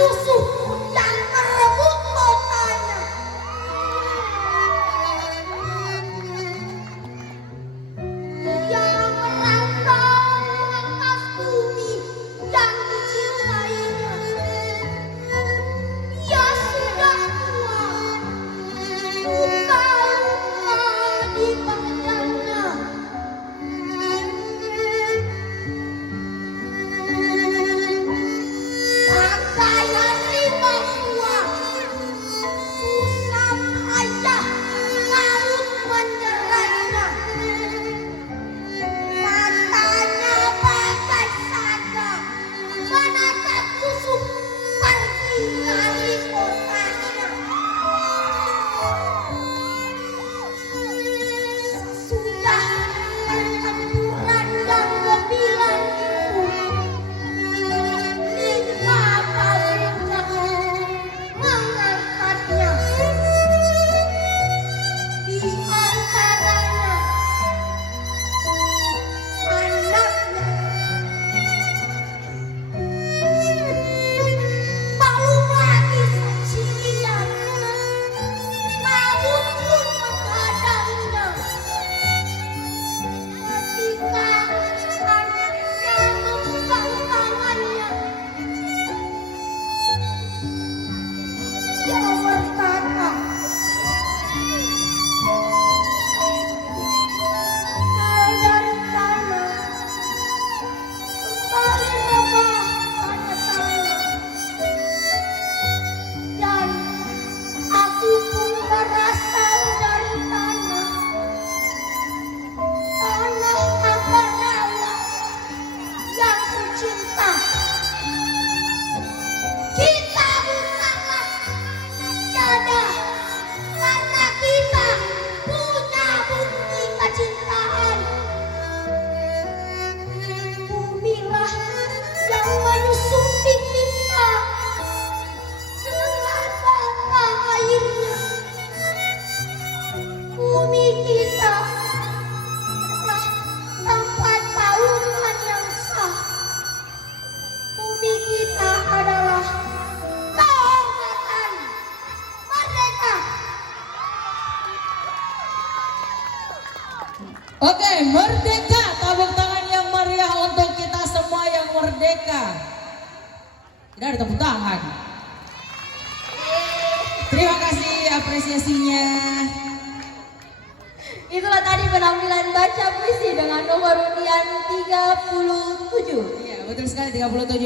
musuh yang merebut kotanya. Ia merantau atas bumi yang dicintainya. Ia sudah tua, luka-luka di badannya. Pakaian lima tua, susah payah maut menyerangnya. Matanya bagai saga menatap musuh pergi dari kotanya. Sesudah pertempuran yang gemilang itu, lima prajurit mengangkatnya. Di antaranya anaknya. Belum lagi secilian, maut pun menghadangnya. Ketika anaknya memegang tangannya, dia berkata, "Dari tanah, kembali rebah pada tanah." Dan aku pun berasal dari tanah, tanah Ambarawa yang kucinta. Kita bukanlah tiada, karena kita punya bukti kecintaan. Bumilah yang menyusupi kita dengan mata airnya. Bumi kita adalah tempat naungan yang sah. Bumi kita adalah kehormatan merdeka. Oke, merdeka. Tepuk tangan yang meriah untuk kita semua yang merdeka. Tidak ada tepuk tangan. Terima kasih apresiasinya. Itulah tadi penampilan baca puisi dengan nomor undian 37. Iya, betul sekali 37.